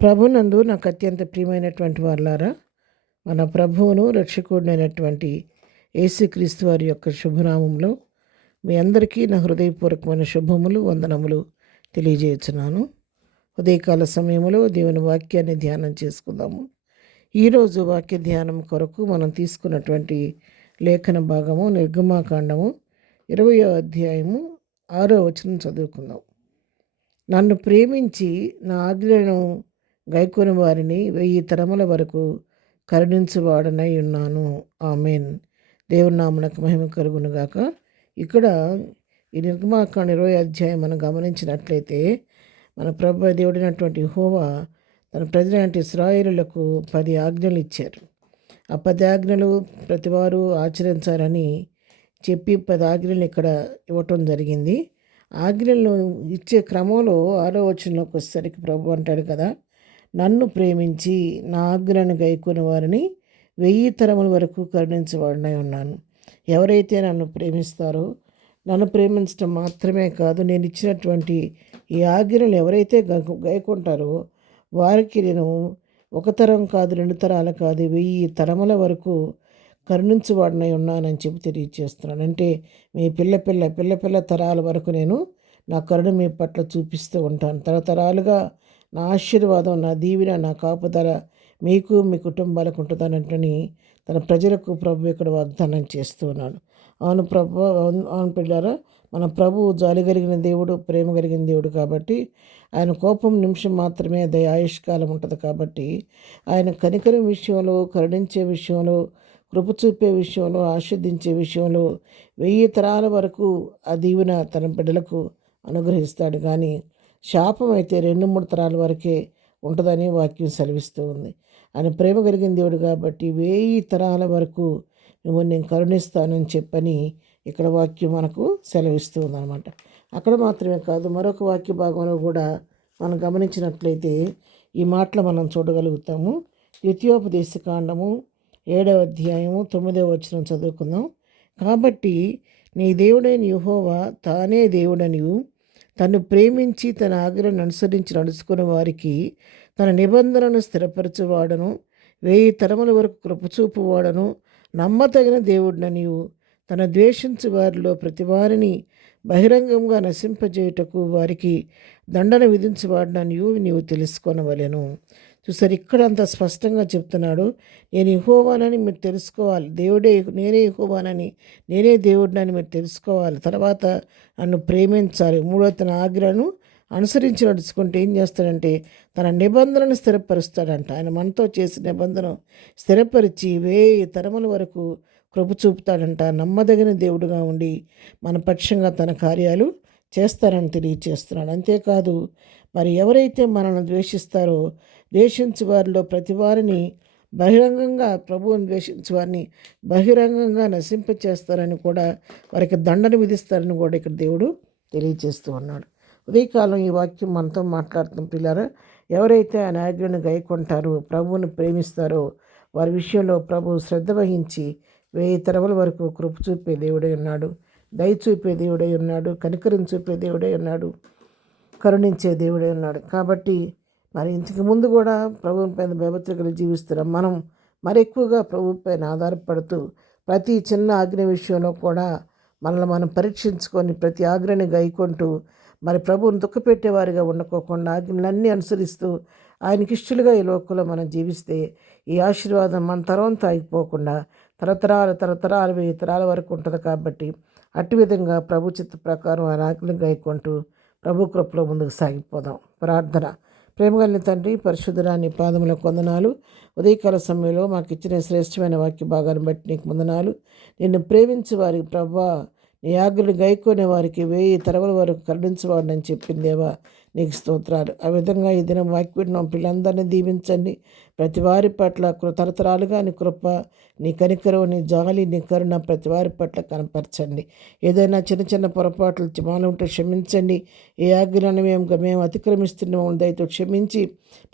ప్రభునందు నాకు అత్యంత ప్రియమైనటువంటి వాళ్ళారా, మన ప్రభువును రక్షకుడినైనటువంటి యేసుక్రీస్తు వారి యొక్క శుభనామంలో మీ అందరికీ నా హృదయపూర్వకమైన శుభములు, వందనములు తెలియజేస్తున్నాను. ఉదయకాల సమయంలో దేవుని వాక్యాన్ని ధ్యానం చేసుకుందాము. ఈరోజు వాక్య ధ్యానం కొరకు మనం తీసుకున్నటువంటి లేఖన భాగము నిర్గమాకాండము 20వ అధ్యాయము 6వ వచనం చదువుకుందాం. నన్ను ప్రేమించి నా ఆజ్ఞలను గైకొని వారిని 1000 తరముల వరకు కరుణించువాడనై ఉన్నాను. ఆమెన్. దేవుని నామమునకు మహిమ కలుగునుగాక. ఇక్కడ ఈ నిర్గమాకాండ 20వ అధ్యాయం మనం గమనించినట్లయితే మన ప్రభు దేవుడైనటువంటి యెహోవా తన ప్రజలైన ఇశ్రాయేలులకు 10 ఆజ్ఞలు ఇచ్చారు. ఆ 10 ఆజ్ఞలు ప్రతివారు ఆచరించాలని చెప్పి 10 ఆజ్ఞలను ఇక్కడ ఇవ్వటం జరిగింది. ఆజ్ఞలను ఇచ్చే క్రమంలో 6వ వచనంలోకి వచ్చేసరికి ప్రభు అంటాడు కదా, నన్ను ప్రేమించి నా ఆజ్ఞలను గైకొని వారిని 1000 తరముల వరకు కరుణించవాడినై ఉన్నాను. ఎవరైతే నన్ను ప్రేమిస్తారో, నన్ను ప్రేమించడం మాత్రమే కాదు, నేను ఇచ్చినటువంటి ఈ ఆజ్ఞలను ఎవరైతే గైకుంటారో వారికి నేను 1 తరం కాదు, 2 తరాలు కాదు, 1000 తరముల వరకు కరుణించువాడినై ఉన్నానని చెప్పి తెలియజేస్తున్నాను. అంటే మీ పిల్ల తరాల వరకు నేను నా కరుణ మీ పట్ల చూపిస్తూ ఉంటాను. తరతరాలుగా నా ఆశీర్వాదం, నా దీవెన, నా కాపుదల మీకు మీ కుటుంబాలకు ఉంటుందనంటని తన ప్రజలకు ప్రభు ఇక్కడ వాగ్దానం చేస్తూ ఉన్నాడు. అవును ప్రభు, అవును పిల్లారా, మన ప్రభువు జాలి కలిగిన దేవుడు, ప్రేమ కలిగిన దేవుడు కాబట్టి ఆయన కోపం నిమిషం మాత్రమే, ఆయుష్కాలం ఉంటుంది కాబట్టి ఆయన కనికరం విషయంలో, కరుణించే విషయంలో, కృప చూపే విషయంలో, ఆస్వాదించే విషయంలో 1000 తరాల వరకు ఆ దీవెన తన బిడ్డలకు అనుగ్రహిస్తాడు. కానీ శాపం అయితే 2-3 తరాల వరకే ఉంటుందని వాక్యం సెలవిస్తూ ఉంది. ఆయన ప్రేమ కలిగిన దేవుడు కాబట్టి 1000 తరాల వరకు నువ్వు నేను కరుణిస్తానని చెప్పని ఇక్కడ వాక్యం మనకు సెలవిస్తూ ఉందన్నమాట. అక్కడ మాత్రమే కాదు, మరొక వాక్య భాగంలో కూడా మనం గమనించినట్లయితే ఈ మాటలు మనం చూడగలుగుతాము. ద్వితీయోపదేశకాండము 7వ అధ్యాయము 9వ వచనం చదువుకుందాం. కాబట్టి నీ దేవుడైన యెహోవా తానే దేవుడనియు, తను ప్రేమించి తన ఆజ్ఞలను అనుసరించి నడుచుకున్న వారికి తన నిబంధనను స్థిరపరచువాడను, 1000 తరముల వరకు కృపచూపువాడను, నమ్మతగిన దేవుడనియు, తన ద్వేషించు వారిలో ప్రతి వారిని బహిరంగంగా నశింపజేయుటకు వారికి దండన విధించువాడననియు నీవు తెలుసుకొనవలెను. చూసారు, ఇక్కడ అంత స్పష్టంగా చెప్తున్నాడు. నేను యెహోవానని మీరు తెలుసుకోవాలి. నేనే యెహోవానని, నేనే దేవుడినని మీరు తెలుసుకోవాలి. తర్వాత నన్ను ప్రేమించాలి. మూడో తన ఆజ్ఞలను అనుసరించి నడుచుకుంటే ఏం చేస్తాడంటే తన నిబంధనను స్థిరపరుస్తాడంట. ఆయన మనతో చేసిన నిబంధన స్థిరపరిచి 1000 తరముల వరకు కృప చూపుతాడంట. నమ్మదగిన దేవుడుగా ఉండి మన పక్షంగా తన కార్యాలు చేస్తారని తెలియచేస్తున్నాడు. అంతేకాదు, మరి ఎవరైతే మనల్ని ద్వేషిస్తారో, ద్వేషించు వారిలో ప్రతి వారిని బహిరంగంగా, ప్రభువుని ద్వేషించు వారిని బహిరంగంగా నశింపచేస్తారని కూడా, వారికి దండన విధిస్తారని కూడా ఇక్కడ దేవుడు తెలియజేస్తూ ఉన్నాడు. ఉదయకాలం ఈ వాక్యం మనతో మాట్లాడుతున్న పిల్లారా, ఎవరైతే ఆయన ఆజ్ఞను గైకొంటారో, ప్రభువుని ప్రేమిస్తారో వారి విషయంలో ప్రభు శ్రద్ధ వహించి 1000 తరముల వరకు కృప చూపే దేవుడై ఉన్నాడు, దయ చూపే దేవుడై ఉన్నాడు, కనికరం చూపే దేవుడై ఉన్నాడు, కరుణించే దేవుడై ఉన్నాడు. కాబట్టి మరి ఇంతకు ముందు కూడా ప్రభువు పైన భయభక్తులు జీవిస్తున్నాం. మనం మరెక్కువగా ప్రభు పైన ఆధారపడుతూ ప్రతి చిన్న ఆజ్ఞ విషయంలో కూడా మనల్ని మనం పరీక్షించుకొని ప్రతి ఆజ్ఞని గైకొంటూ మరి ప్రభువుని దుఃఖపెట్టేవారిగా ఉండకోకుండా ఆజ్ఞలన్నీ అనుసరిస్తూ ఆయనకి ఇష్టలుగా ఈ లోకంలో మనం జీవిస్తే ఈ ఆశీర్వాదం మన తరం తాగిపోకుండా తరతరాలు 1000 తరాల వరకు ఉంటుంది. కాబట్టి అట్టి విధంగా ప్రభు చిత్త ప్రకారం ఆయన ఆజ్ఞలు గైకొంటూ ప్రభు కృపలో ముందుకు సాగిపోదాం. ప్రార్థన. ప్రేమగలిగిన తండ్రి, పరిశుద్ధుడా, నీ పాదములకు వందనాలు. ఉదయకాల సమయంలో మాకు ఇచ్చిన శ్రేష్టమైన వాక్య భాగాన్ని బట్టి నీకు వందనాలు. నిన్ను ప్రేమించే వారికి ప్రభా, నీ ఆజ్ఞలు గైకొనే వారికి 1000 తరముల వరకు కరుణించవాడని చెప్పిందేవా, నీకు స్తోత్రాలు. ఆ విధంగా ఈ దినం వాక్యం పిల్లలందరినీ దీవించండి. ప్రతి వారి పట్ల తరతరాలుగా నీ కృప, నీ కనికరం, నీ జాలి, నీ కరుణ ప్రతి వారి పట్ల కనపరచండి. ఏదైనా చిన్న చిన్న పొరపాట్లు మాలో ఉంటే క్షమించండి. ఏ ఆజ్ఞలను మేము అతిక్రమిస్తున్నామో దయతో క్షమించి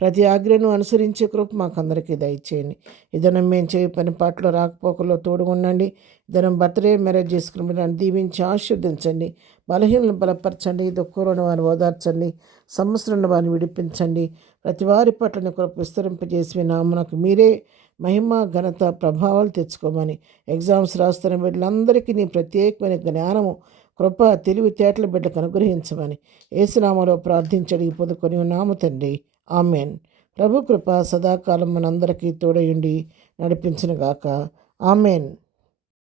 ప్రతి ఆజ్ఞను అనుసరించే కృప మాకు అందరికీ దయచేయండి. ఏదైనా మేము చేయ పని పాటలో రాకపోకల్లో తోడుగుండండి. దినం బర్త్డే మ్యారేజ్ చేసుకుని దీవించి ఆశీర్వదించండి. బలహీనలను బలపరచండి, దుఃఖంలోని వారిని ఓదార్చండి, సమస్యలను వారిని విడిపించండి. ప్రతి వారి పట్ల నీ కృప విస్తరింపజేసి మీ నామమునకు మీరే మహిమ ఘనత ప్రభావాలు తెచ్చుకోమని ఎగ్జామ్స్ రాస్తున్న బిడ్డలందరికీ నీ ప్రత్యేకమైన జ్ఞానము కృప తెలివితేటల బిడ్డకు అనుగ్రహించమని యేసునామములో ప్రార్థించడి పొందుకొని ఉన్నాము తండ్రి. ఆమెన్. ప్రభు కృప సదాకాలం మనందరికీ తోడయుండి నడిపించునుగాక. ఆమెన్.